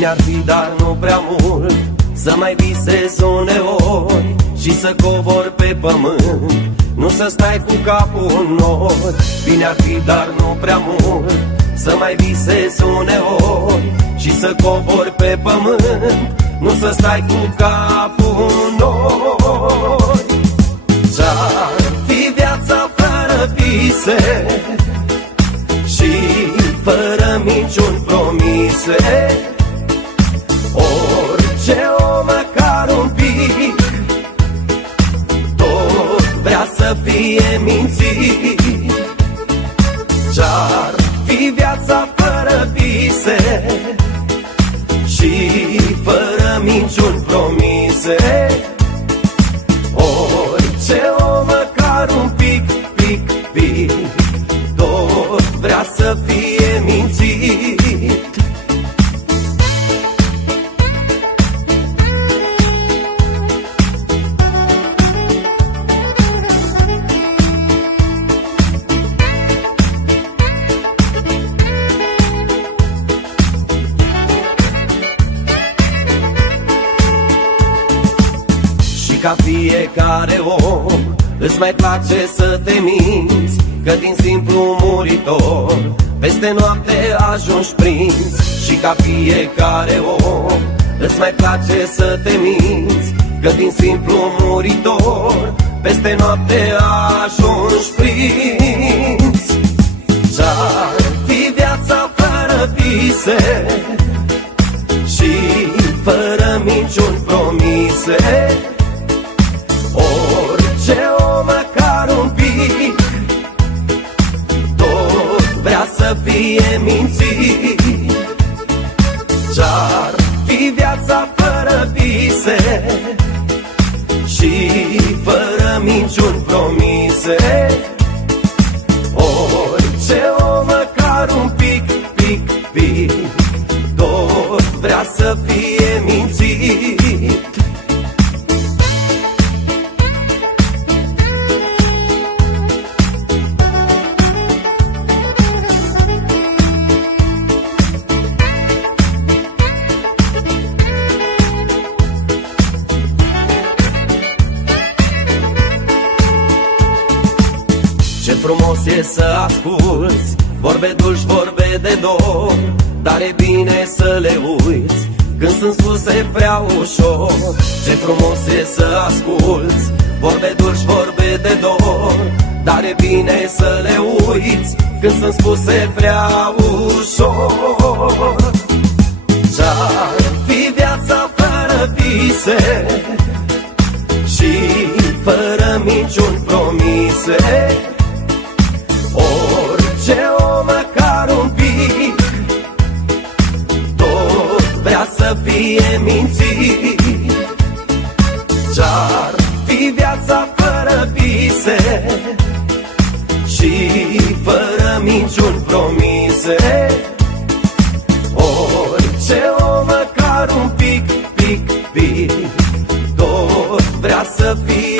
Bine ar fi, dar nu prea mult, să mai visezi uneori și să cobor pe pământ, nu să stai cu capul în nori. Bine ar fi, dar nu prea mult, să mai visezi uneori și să cobor pe pământ, nu să stai cu capul în nori. Ce-ar fi viața fără vise și fără minciuni promise? Orice om, măcar un pic, tot vrea să fie mințit. Ce-ar fi viața fără vise și fără minciuni promise? Orice om, măcar un pic, tot vrea să fie mințit. Ca fiecare om, îți mai place să te minți, că din simplu muritor peste noapte ajungi prins. Și ca fiecare om, îți mai place să te minți, că din simplu muritor peste noapte ajungi prins. Ce-ar fi viața fără vise și fără minciuni promise? Orice om, măcar un pic, tot vrea să fie mințit. Ce-ar fi viața fără vise și fără minciuni promise? Orice om, măcar un pic, tot vrea să fie mințit. Ce frumos e să asculți vorbe dulci, vorbe de dor, dar e bine să le uiți când sunt spuse prea ușor. Ce frumos e să asculți vorbe dulci, vorbe de dor, dar e bine să le uiți când sunt spuse prea ușor. Ce-ar fi viața fără vise și fără minciuni promise? Orice om, măcar un pic, tot vrea să fie mințit. Ce-ar fi viața fără vise și fără minciuni promise? Orice om, măcar un pic, tot vrea să fie